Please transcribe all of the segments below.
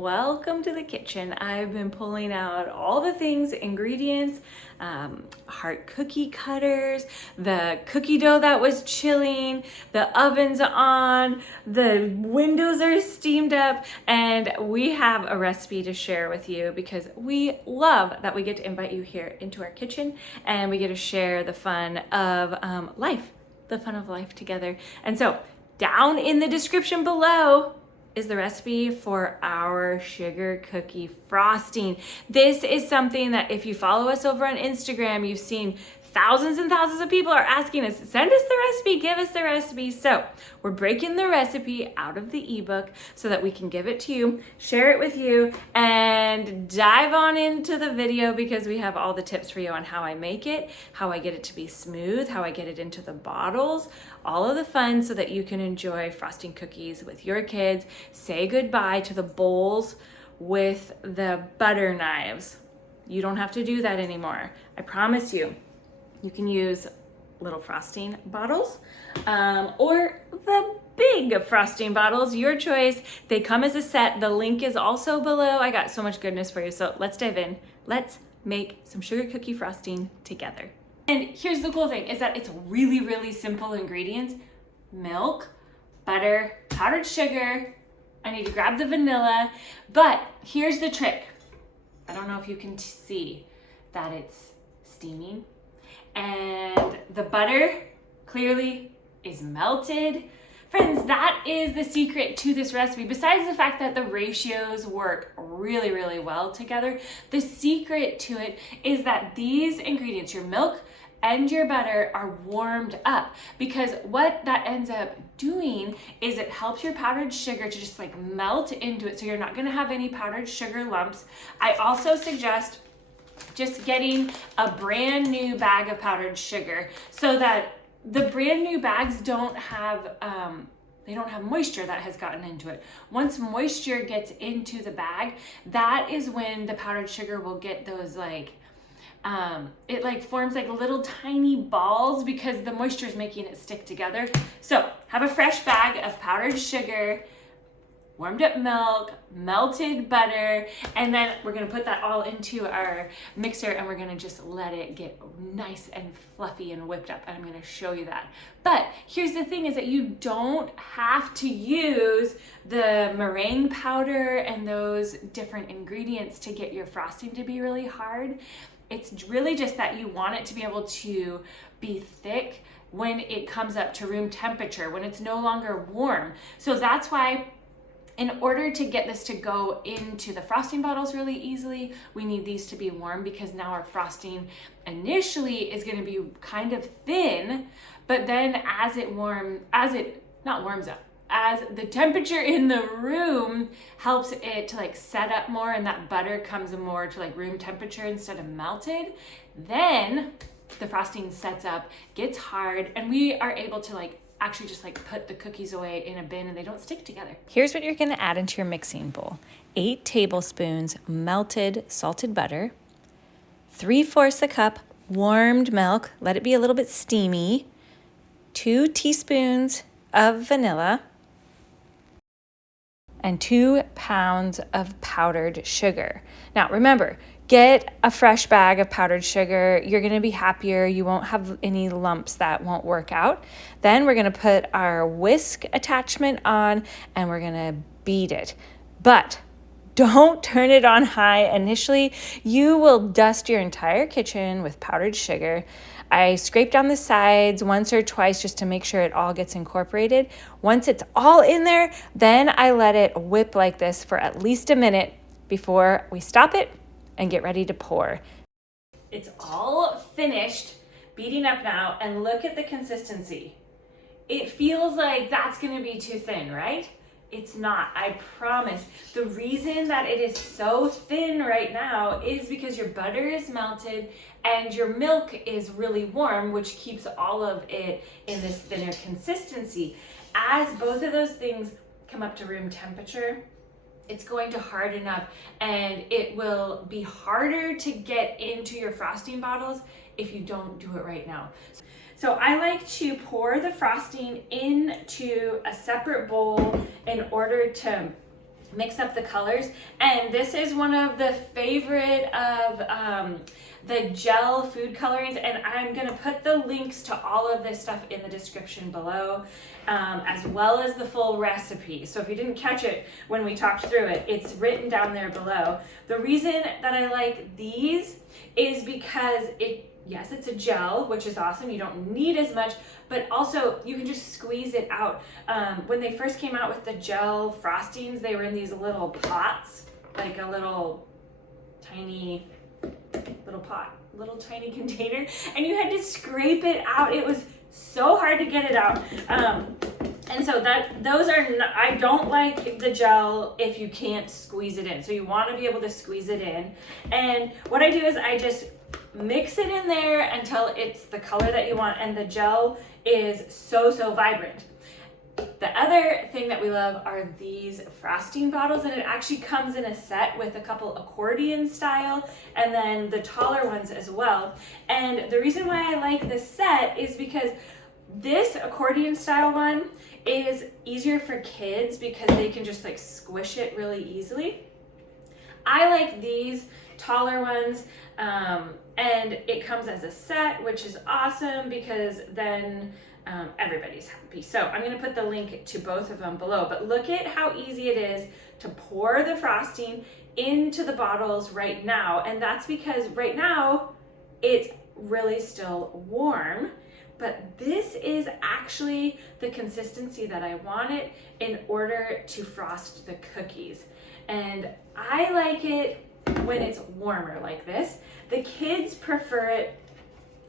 welcome to the kitchen. I've been pulling out all the things, ingredients, heart cookie cutters, the cookie dough that was chilling, the oven's on, the windows are steamed up, and we have a recipe to share with you because we love that we get to invite you here into our kitchen and we get to share the fun of life, together. And so down in the description below is the recipe for our sugar cookie frosting. This is something that if you follow us over on Instagram, you've seen thousands and thousands of people are asking us, send us the recipe, give us the recipe. So we're breaking the recipe out of the ebook so that we can give it to you, share it with you, and dive on into the video because we have all the tips for you on how I make it, how I get it to be smooth, how I get it into the bottles, all of the fun so that you can enjoy frosting cookies with your kids. Say goodbye to the bowls with the butter knives. You don't have to do that anymore. I promise you. You can use little frosting bottles or the big frosting bottles, your choice. They come as a set. The link is also below. I got so much goodness for you. So let's dive in. Let's make some sugar cookie frosting together. And here's the cool thing is that it's really, really simple ingredients. Milk, butter, powdered sugar. I need to grab the vanilla, but here's the trick. I don't know if you can see that it's steaming. And the butter clearly is melted. Friends, that is the secret to this recipe. Besides the fact that the ratios work really, really well together, the secret to it is that these ingredients, your milk and your butter, are warmed up, because what that ends up doing is it helps your powdered sugar to just like melt into it, so you're not gonna have any powdered sugar lumps. I also suggest just getting a brand new bag of powdered sugar so that the brand new bags don't have moisture that has gotten into it. Once moisture gets into the bag, that is when the powdered sugar will get those it like forms like little tiny balls because the moisture is making it stick together. So have a fresh bag of powdered sugar, warmed up milk, melted butter, and then we're gonna put that all into our mixer and we're gonna just let it get nice and fluffy and whipped up, and I'm gonna show you that. But here's the thing is that you don't have to use the meringue powder and those different ingredients to get your frosting to be really hard. It's really just that you want it to be able to be thick when it comes up to room temperature, when it's no longer warm. So that's why in order to get this to go into the frosting bottles really easily, we need these to be warm, because now our frosting initially is going to be kind of thin, but then as the temperature in the room helps it to like set up more and that butter comes more to like room temperature instead of melted, then the frosting sets up, gets hard, and we are able to actually just put the cookies away in a bin and they don't stick together. Here's what you're gonna add into your mixing bowl. 8 tablespoons melted salted butter, 3/4 a cup warmed milk, let it be a little bit steamy, 2 teaspoons of vanilla, and 2 pounds of powdered sugar. Now remember, get a fresh bag of powdered sugar. You're gonna be happier. You won't have any lumps that won't work out. Then we're gonna put our whisk attachment on and we're gonna beat it. But don't turn it on high initially. You will dust your entire kitchen with powdered sugar. I scrape down the sides once or twice just to make sure it all gets incorporated. Once it's all in there, then I let it whip like this for at least a minute before we stop it and get ready to pour. It's all finished beating up now, and look at the consistency. It feels like that's gonna be too thin, right? It's not, I promise. The reason that it is so thin right now is because your butter is melted and your milk is really warm, which keeps all of it in this thinner consistency. As both of those things come up to room temperature, it's going to harden up and it will be harder to get into your frosting bottles if you don't do it right now. So I like to pour the frosting into a separate bowl in order to mix up the colors. And this is one of the favorite of the gel food colorings, and I'm gonna put the links to all of this stuff in the description below, as well as the full recipe. So if you didn't catch it when we talked through it, it's written down there below. The reason that I like these is because yes, it's a gel, which is awesome. You don't need as much, but also you can just squeeze it out. When they first came out with the gel frostings, they were in these little pots, like a little tiny container, and you had to scrape it out. It was so hard to get it out. And so I don't like the gel if you can't squeeze it in. So you want to be able to squeeze it in. And what I do is I just mix it in there until it's the color that you want, and the gel is so vibrant. The other thing that we love are these frosting bottles, and it actually comes in a set with a couple accordion style and then the taller ones as well. And the reason why I like this set is because this accordion style one is easier for kids because they can just like squish it really easily. I like these taller ones, and it comes as a set, which is awesome because then everybody's happy. So I'm going to put the link to both of them below, but look at how easy it is to pour the frosting into the bottles right now. And that's because right now it's really still warm, but this is actually the consistency that I want it in order to frost the cookies. And I like it when it's warmer like this. The kids prefer it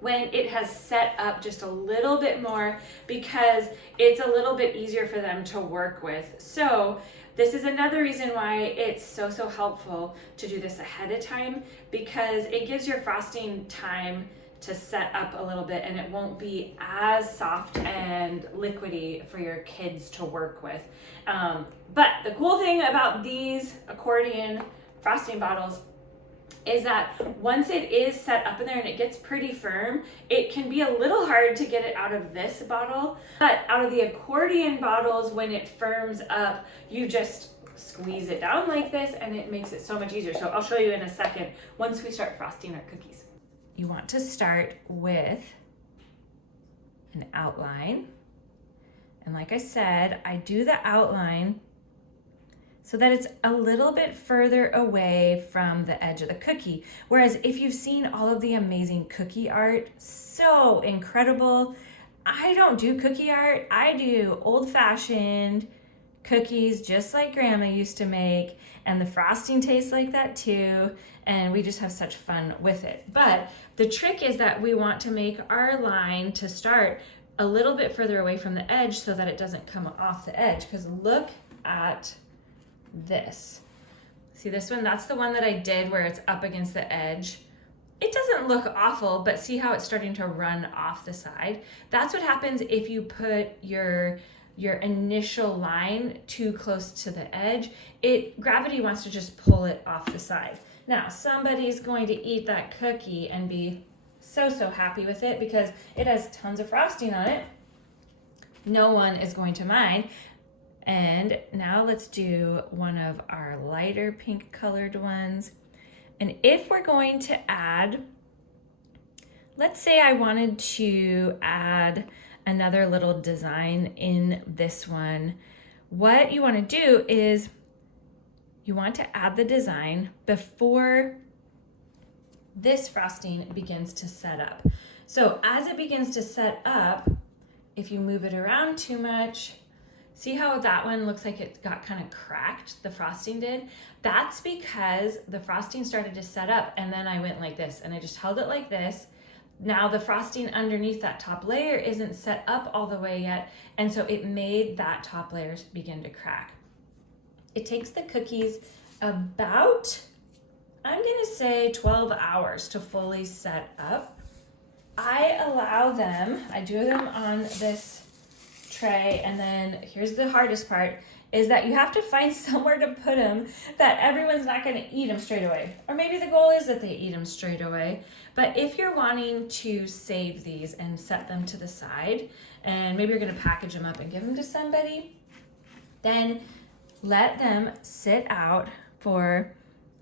when it has set up just a little bit more because it's a little bit easier for them to work with. So this is another reason why it's so helpful to do this ahead of time, because it gives your frosting time to set up a little bit and it won't be as soft and liquidy for your kids to work with. But the cool thing about these accordion frosting bottles is that once it is set up in there and it gets pretty firm, it can be a little hard to get it out of this bottle. But out of the accordion bottles, when it firms up, you just squeeze it down like this and it makes it so much easier. So I'll show you in a second once we start frosting our cookies. You want to start with an outline. And like I said, I do the outline so that it's a little bit further away from the edge of the cookie. Whereas if you've seen all of the amazing cookie art, so incredible. I don't do cookie art. I do old-fashioned cookies just like Grandma used to make, and the frosting tastes like that too, and we just have such fun with it. But the trick is that we want to make our line to start a little bit further away from the edge so that it doesn't come off the edge, because look at this. See this one? That's the one that I did where it's up against the edge. It doesn't look awful, but see how it's starting to run off the side? That's what happens if you put your initial line too close to the edge. Gravity wants to just pull it off the side. Now, somebody's going to eat that cookie and be so happy with it because it has tons of frosting on it. No one is going to mind. And now let's do one of our lighter pink colored ones. And if we're going to add, let's say I wanted to add another little design in this one, what you want to do is you want to add the design before this frosting begins to set up. So as it begins to set up, if you move it around too much, see how that one looks like it got kind of cracked, the frosting did? That's because the frosting started to set up and then I went like this and I just held it like this. Now the frosting underneath that top layer isn't set up all the way yet, and so it made that top layer begin to crack. It takes the cookies about, I'm gonna say 12 hours to fully set up. I do them on this tray, and then here's the hardest part, is that you have to find somewhere to put them that everyone's not going to eat them straight away. Or maybe the goal is that they eat them straight away. But if you're wanting to save these and set them to the side, and maybe you're going to package them up and give them to somebody, then let them sit out for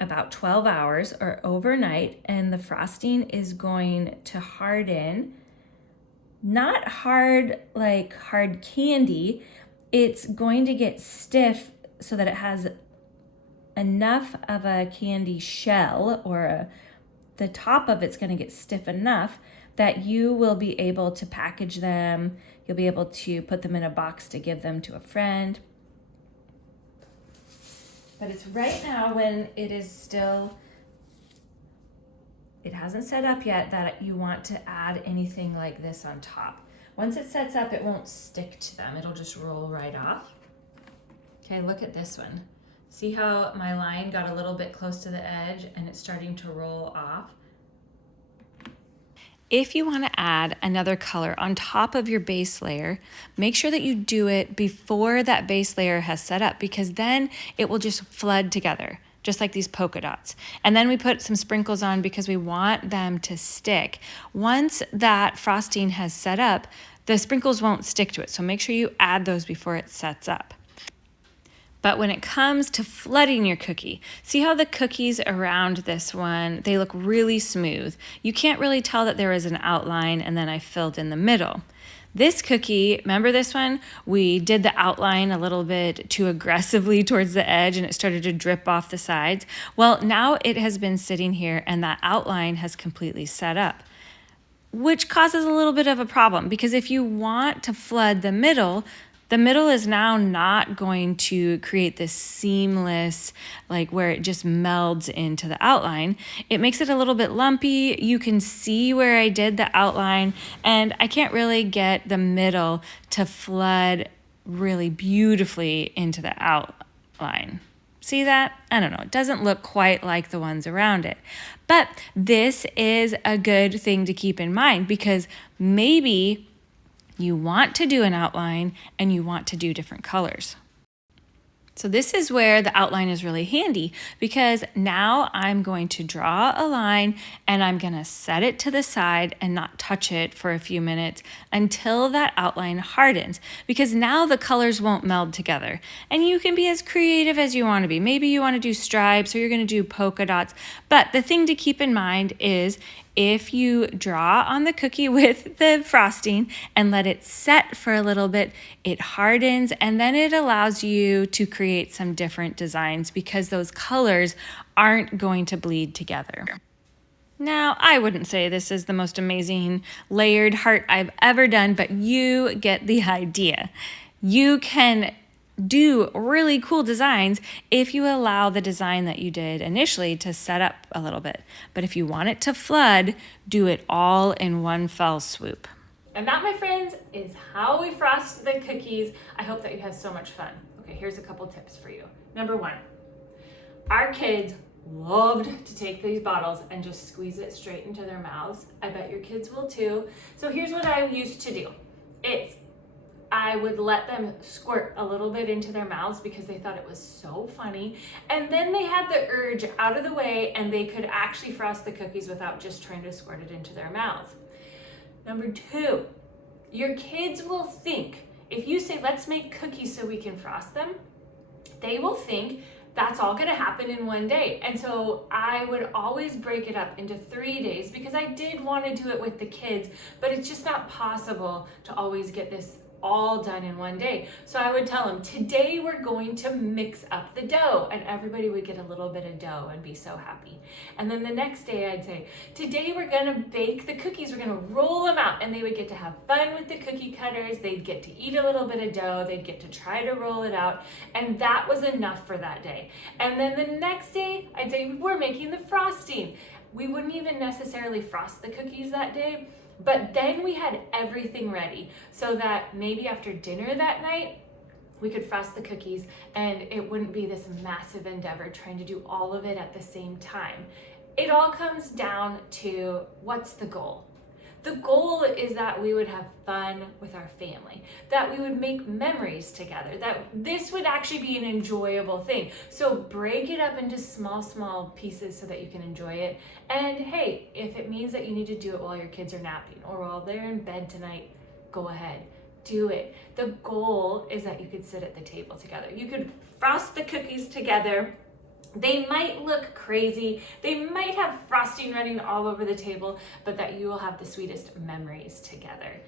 about 12 hours or overnight, and the frosting is going to harden. Not hard like hard candy, it's going to get stiff so that it has enough of a candy shell, or the top of it's going to get stiff enough that you will be able to package them. You'll be able to put them in a box to give them to a friend. But it's right now when it is still, it hasn't set up yet, that you want to add anything like this on top. Once it sets up, it won't stick to them. It'll just roll right off. Okay, look at this one. See how my line got a little bit close to the edge and it's starting to roll off? If you want to add another color on top of your base layer, make sure that you do it before that base layer has set up, because then it will just flood together, just like these polka dots. And then we put some sprinkles on because we want them to stick. Once that frosting has set up, the sprinkles won't stick to it. So make sure you add those before it sets up. But when it comes to flooding your cookie, see how the cookies around this one, they look really smooth. You can't really tell that there is an outline, and then I filled in the middle. This cookie, remember this one? We did the outline a little bit too aggressively towards the edge and it started to drip off the sides. Well, now it has been sitting here and that outline has completely set up, which causes a little bit of a problem, because if you want to flood the middle is now not going to create this seamless, like where it just melds into the outline. It makes it a little bit lumpy. You can see where I did the outline, and I can't really get the middle to flood really beautifully into the outline. See that? I don't know. It doesn't look quite like the ones around it. But this is a good thing to keep in mind, because maybe you want to do an outline and you want to do different colors. So this is where the outline is really handy, because now I'm going to draw a line and I'm going to set it to the side and not touch it for a few minutes until that outline hardens, because now the colors won't meld together. And you can be as creative as you want to be. Maybe you want to do stripes or you're going to do polka dots. But the thing to keep in mind is, if you draw on the cookie with the frosting and let it set for a little bit, it hardens, and then it allows you to create some different designs because those colors aren't going to bleed together. Now, I wouldn't say this is the most amazing layered heart I've ever done, but you get the idea. You can do really cool designs if you allow the design that you did initially to set up a little bit. But if you want it to flood, do it all in one fell swoop. And that, my friends, is how we frost the cookies. I hope that you have so much fun. Okay, here's a couple tips for you. Number one, our kids loved to take these bottles and just squeeze it straight into their mouths. I bet your kids will too. So here's what I used to do. I would let them squirt a little bit into their mouths because they thought it was so funny. And then they had the urge out of the way and they could actually frost the cookies without just trying to squirt it into their mouths. Number two, your kids will think, if you say, let's make cookies so we can frost them, they will think that's all gonna happen in one day. And so I would always break it up into 3 days, because I did wanna do it with the kids, but it's just not possible to always get this all done in one day. So I would tell them, today we're going to mix up the dough, and everybody would get a little bit of dough and be so happy. And then the next day I'd say, today we're gonna bake the cookies, we're gonna roll them out, and they would get to have fun with the cookie cutters, they'd get to eat a little bit of dough, they'd get to try to roll it out, and that was enough for that day. And then the next day I'd say, we're making the frosting. We wouldn't even necessarily frost the cookies that day, but then we had everything ready so that maybe after dinner that night, we could frost the cookies and it wouldn't be this massive endeavor trying to do all of it at the same time. It all comes down to, what's the goal? The goal is that we would have fun with our family, that we would make memories together, that this would actually be an enjoyable thing. So break it up into small pieces so that you can enjoy it. And hey, if it means that you need to do it while your kids are napping or while they're in bed tonight, go ahead. do it. The goal is that you could sit at the table together. You could frost the cookies together. They might look crazy. They might have frosting running all over the table, but that you will have the sweetest memories together.